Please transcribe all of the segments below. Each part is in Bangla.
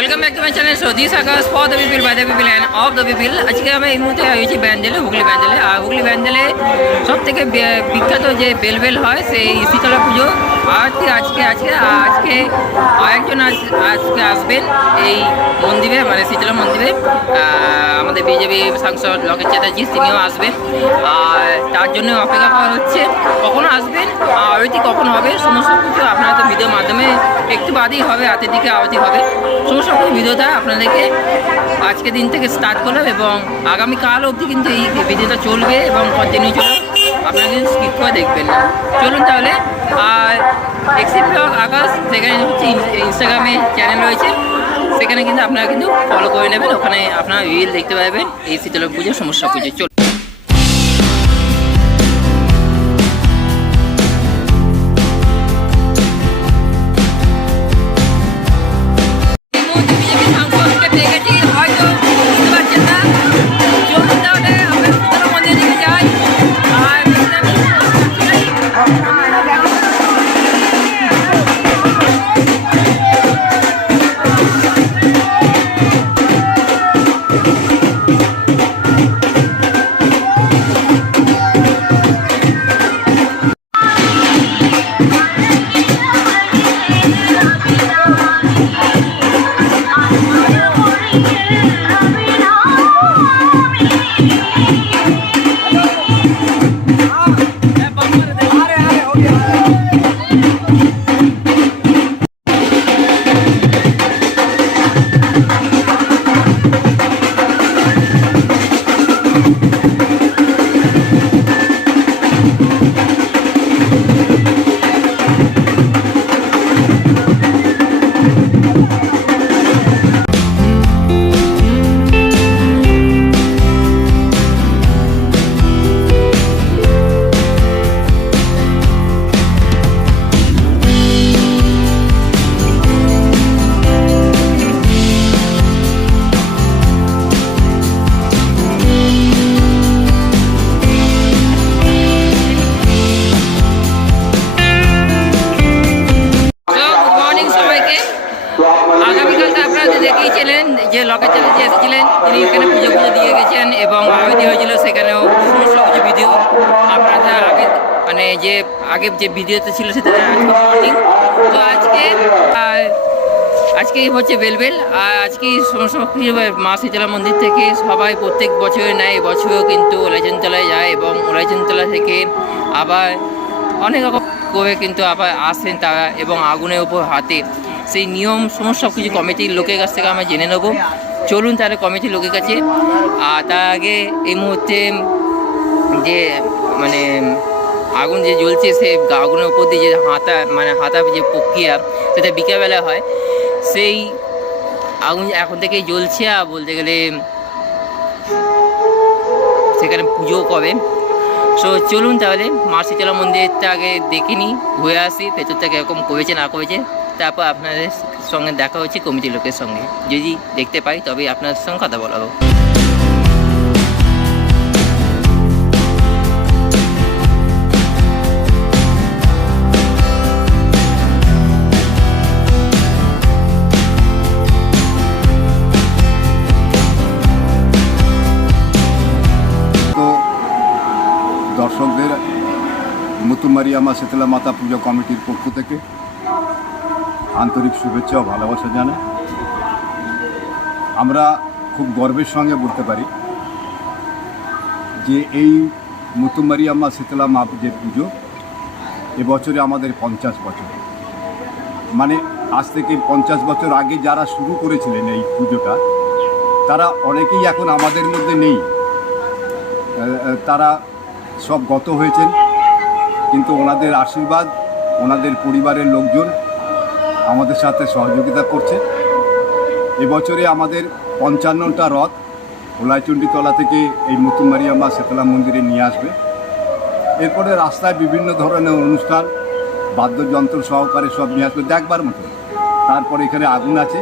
Back to my channel so this Akash for the people by the people and of the people আজকে আমি এই মুহূর্তে হয়েছি ব্যান্ডেলে, হুগলি ব্যান্ডেলে। আর হুগলি ব্যান্ডেলে সব থেকে বিখ্যাত যে বেলবেল হয়, সেই শীতলা পুজো। আজকে আজকে আজকে আজকে আরেকজন আজ- আজকে আসবেন এই মন্দিরে মানে শীতলা মন্দিরে। আমাদের বিজেপি সাংসদ লকেট চ্যাটার্জি, তিনিও আসবেন। আর তার জন্য অপেক্ষা করা হচ্ছে, কখন আসবেন আর আরতি কখন হবে, সমস্ত কিছু আপনারা তো ভিডিওর মাধ্যমে একটু বাদেই হবে, রাতের দিকে আরতি হবে। সমস্ত কিছু ভিডিওটা আপনাদেরকে আজকে দিন থেকে স্টার্ট করলাম এবং আগামীকাল অবধি কিন্তু এই ভিডিওটা চলবে এবং কন্টিনিউ চলবে। আপনারা কিন্তু স্কিপ করে দেখবেন না। চলুন তাহলে, আর এক্সিপ ব্লগ আকাশ সেখানে হচ্ছে ইনস্টাগ্রামে চ্যানেল রয়েছে, সেখানে কিন্তু আপনারা কিন্তু ফলো করে নেবেন। ওখানে আপনারা রিল দেখতে পাবেন এই শীতলা পুজো সমস্যা পুজো। এখানে পুজো পুজো দিয়ে গেছেন এবং আরতি হয়েছিল সেখানেও কিছু ভিডিও আপনারা আগে মানে যে আগে যে ভিডিওতে ছিল সেটা তো আজকে আহ, আজকে হচ্ছে বেলবেল আর আজকে সমস্ত মা শীতলা মন্দির থেকে। সবাই প্রত্যেক বছরে নেয় এবছরেও কিন্তু ওলাইচনতলায় যায় এবং ওলাইচনতলা থেকে আবার অনেক রকম করে কিন্তু আবার আসেন তারা এবং আগুনের উপর হাতে। সেই নিয়ম সমস্ত কিছু কমিটির লোকের কাছ থেকে আমরা জেনে নেব। চলুন তাহলে কমিটির লোকের কাছে। আর তার আগে এই মুহূর্তে যে মানে আগুন যে জ্বলছে, সে আগুনের উপর দিয়ে যে হাতা মানে হাতা যে প্রক্রিয়া, সেটা বিকেলবেলা হয়। সেই আগুন এখন থেকেই জ্বলছে, আর বলতে গেলে সেখানে পুজো করে সো চলুন তাহলে মা শীতলা মন্দিরটা আগে দেখে নিই, ঘুরে আসি, ভেতরটা কীরকম করেছে, না করেছে, তারপর আপনাদের সঙ্গে দেখা হচ্ছে কমিটির লোকের সঙ্গে। যদি দেখতে পাই তবে আপনার সঙ্গে কথা বলাবো। দর্শকদের, মুতুমারিয়ামা শীতলা মাতা পুজো কমিটির পক্ষ থেকে আন্তরিক শুভেচ্ছা ও ভালোবাসা জানাই। আমরা খুব গর্বের সঙ্গে বলতে পারি যে এই মুতুমারিয়াম্মা শীতলা মা যে পুজো এবছরে আমাদের পঞ্চাশ বছর। মানে আজ থেকে পঞ্চাশ বছর আগে যারা শুরু করেছিলেন এই পুজোটা, তারা অনেকেই এখন আমাদের মধ্যে নেই। তারা সব গত হয়েছেন, কিন্তু ওনাদের আশীর্বাদ, ওনাদের পরিবারের লোকজন আমাদের সাথে সহযোগিতা করছে। এবছরে আমাদের পঞ্চান্নটা রথ ওলাইচণ্ডীতলা থেকে এই মুতুমারিয়াম্মা শেতলা মন্দিরে নিয়ে আসবে। এরপরে রাস্তায় বিভিন্ন ধরনের অনুষ্ঠান, বাদ্যযন্ত্র সহকারে সব নিয়ে আসবে দেখবার মতো। তারপরে এখানে আগুন আছে।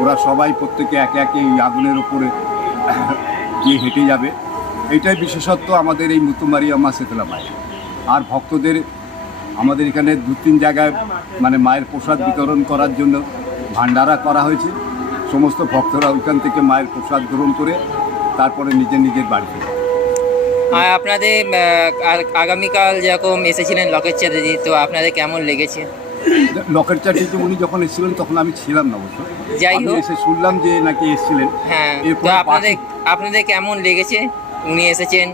ওরা সবাই প্রত্যেকে একে একে এই আগুনের উপরে গিয়ে হেঁটে যাবে। এটাই বিশেষত্ব আমাদের এই মুতুমারিয়াম্মা শেতলা মায়ের। আর ভক্তদের আমাদের এখানে দু তিন জায়গায় মানে মায়ের প্রসাদ বিতরণ করার জন্য ভান্ডারা করা হয়েছে। সমস্ত ভক্তরা ওইখান থেকে মায়ের প্রসাদ গ্রহণ করে তারপরে নিজের নিজের বাড়িতে। আর আপনাদের আগামীকাল যেরকম এসেছিলেন লকেট চ্যাটার্জি তো আপনাদের কেমন লেগেছে? লকেট চাটিতে উনি যখন এসেছিলেন তখন আমি ছিলাম না অবশ্য। যাই হোক। এসে শুনলাম যে নাকি এসেছিলেন। হ্যাঁ তো আপনাদের আপনাদের কেমন লেগেছে? উনি এসেছেন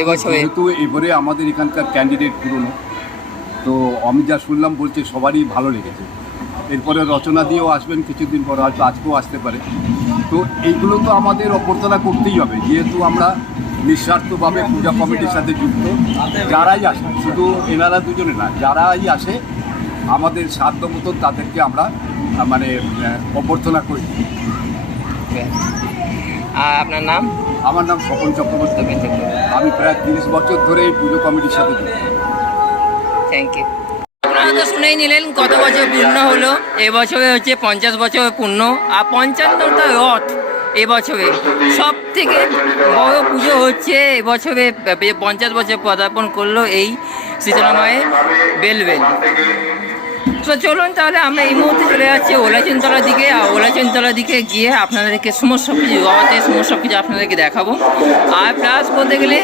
এবছরে? যেহেতু এবারে আমাদের এখানকার ক্যান্ডিডেট পুরনো তো আমি যা শুনলাম বলছে সবারই ভালো লেগেছে। এরপরে রচনা দিয়েও আসবেন কিছুদিন পর হয়তো আজকেও আসতে পারে। তো এইগুলো তো আমাদের অভ্যর্থনা করতেই হবে। যেহেতু আমরা নিঃস্বার্থভাবে পূজা কমিটির সাথে যুক্ত যারাই আসে শুধু এনারা দুজনে না যারাই আসে আমাদের সাধ্য মতন তাদেরকে আমরা মানে অভ্যর্থনা করি। আপনার নাম? আমার নাম স্বপন চক্রবর্তী। আমি প্রায় তিরিশ বছর ধরে এই পুজো কমিটির সাথে যুক্ত। থ্যাংক ইউ আপনারা তো শুনেই নিলেন, কত বছর পূর্ণ হলো? এবছরে হচ্ছে পঞ্চাশ বছর পূর্ণ, আর পঞ্চান্নটা রথ এবছরে সব থেকে বড় পুজো হচ্ছে এবছরে পঞ্চাশ বছর পদার্পণ করল এই শীতলা মায়ের বেলবেল। তো চলুন তাহলে আমরা এই মুহূর্তে চলে যাচ্ছি ওলাচনতলার দিকে, আর ওলাচনতলার দিকে গিয়ে আপনাদেরকে সমস্ত কিছু রথে সমস্ত কিছু আপনাদেরকে দেখাবো। আর প্লাস বলতে গেলে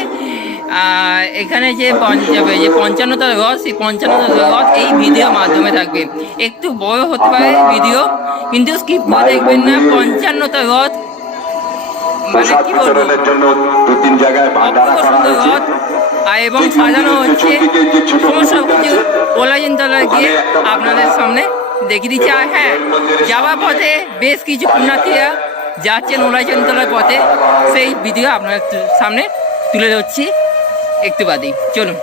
এখানে যে যে পঞ্চান্নটা রথ সেই পঞ্চান্নটা রথ এই ভিডিওর মাধ্যমে থাকবে। একটু বড় হতে পারে ভিডিও কিন্তু স্কিপ করে দেখবেন না পঞ্চান্নটা রথ। মানে এবং সাজানো হচ্ছে সমস্ত কিছু ওলাজিনতলায় গিয়ে আপনাদের সামনে দেখিয়ে দিচ্ছে। আর হ্যাঁ যাওয়ার পথে বেশ কিছু পুণ্যার্থীরা যাচ্ছেন ওলাজিনতলার পথে। সেই ভিডিও আপনার সামনে তুলে ধরছি। একটু বাদেই চলুন।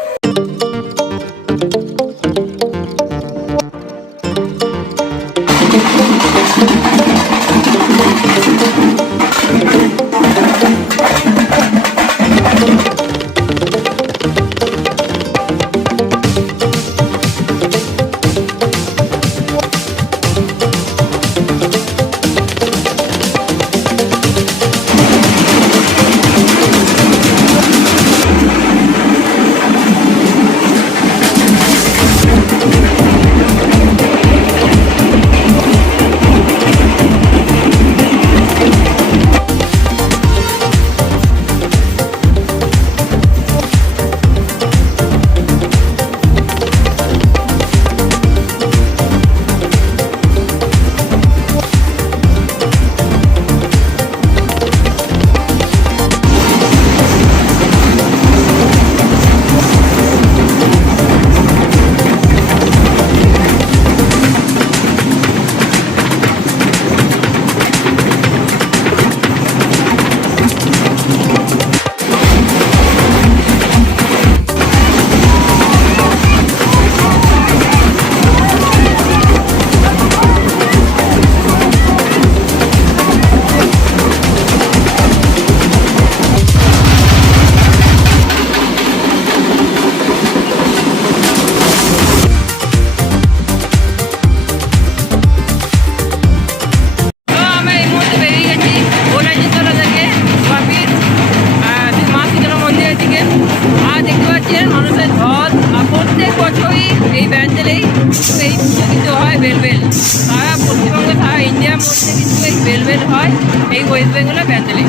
এই ওয়েস্ট বেঙ্গলের ব্যান্ডেলে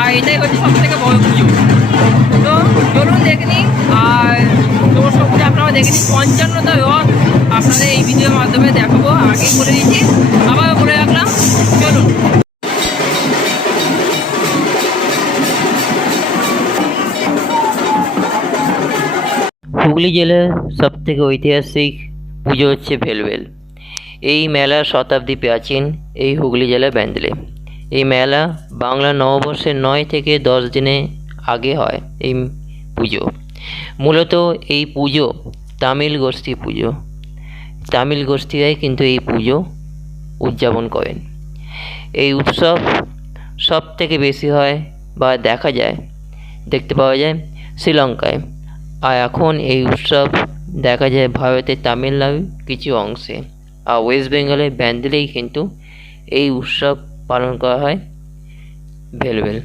আর এটাই হচ্ছে সব থেকে বড় পুজো। তো চলুন দেখে নিন আর তো সব কিছু আপনারা দেখে নিন পঞ্চান্নটা রথ আপনাদের এই ভিডিওর মাধ্যমে দেখাবো। আগেই বলে দিচ্ছি। আবার বলে রাখলাম, চলুন। হুগলি জেলার সবথেকে ঐতিহাসিক পুজো হচ্ছে ভেলভেল। এই মেলা শতাব্দী প্রাচীন এই হুগলি জেলার ব্যান্ডেলে এই মেলা বাংলা নববর্ষের নয় থেকে দশ দিনে আগে হয় এই পুজো। মূলত এই পুজো তামিল গোষ্ঠী পুজো। তামিল গোষ্ঠীরাই কিন্তু এই পুজো উদযাপন করেন। এই উৎসব সব থেকে বেশি হয় বা দেখা যায়, দেখতে পাওয়া যায় শ্রীলঙ্কায়। আর এখন এই উৎসব দেখা যায় ভারতের তামিলনাড়ু কিছু অংশে। আর ওয়েস্ট বেঙ্গলের ব্যান্ডেলেই কিন্তু এই উৎসব পালন করা হয়। ভেলভেল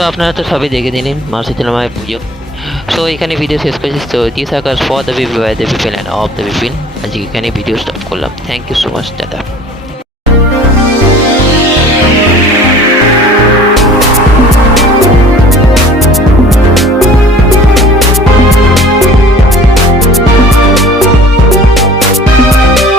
সো আপনারা তো সবই দেখে দিন মার্সি মায়ের পুজো। সো এখানে ভিডিও শেষ করেছি, তো this Akash for the people by the people and of the people আজকে এখানে ভিডিও স্টপ করলাম। থ্যাংক ইউ সো মাচ দাদা